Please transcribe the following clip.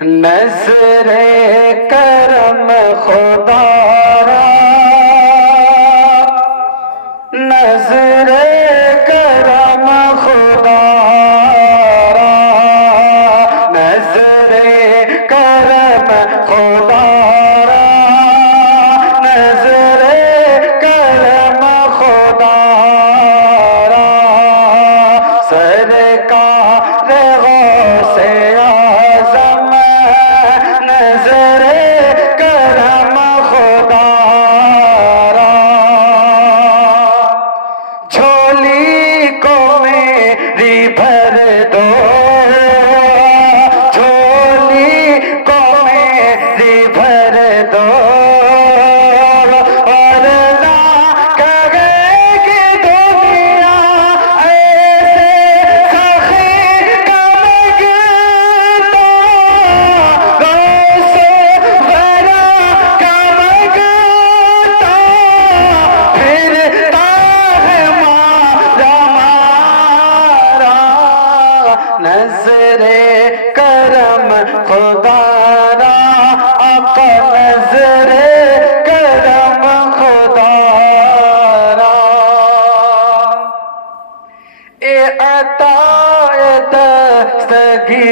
نظر کرم خدا را، نظر کرم خدا را، نظر کرم خدا را، نظر کرم خدا را، سرکار غوث اعظم، نظر کرم خدا را، جھولی کو میری بھر دو، جھولی کو میری بھر دو، ورنہ کہے گی دنیا ایسے سخی کا مانگتا، غوث ورا کا مانگتا، پھرتا ہے مارا مارا، نظر کرم خدا را، آقا نظر کرم خدا را، اے عطا دستگیری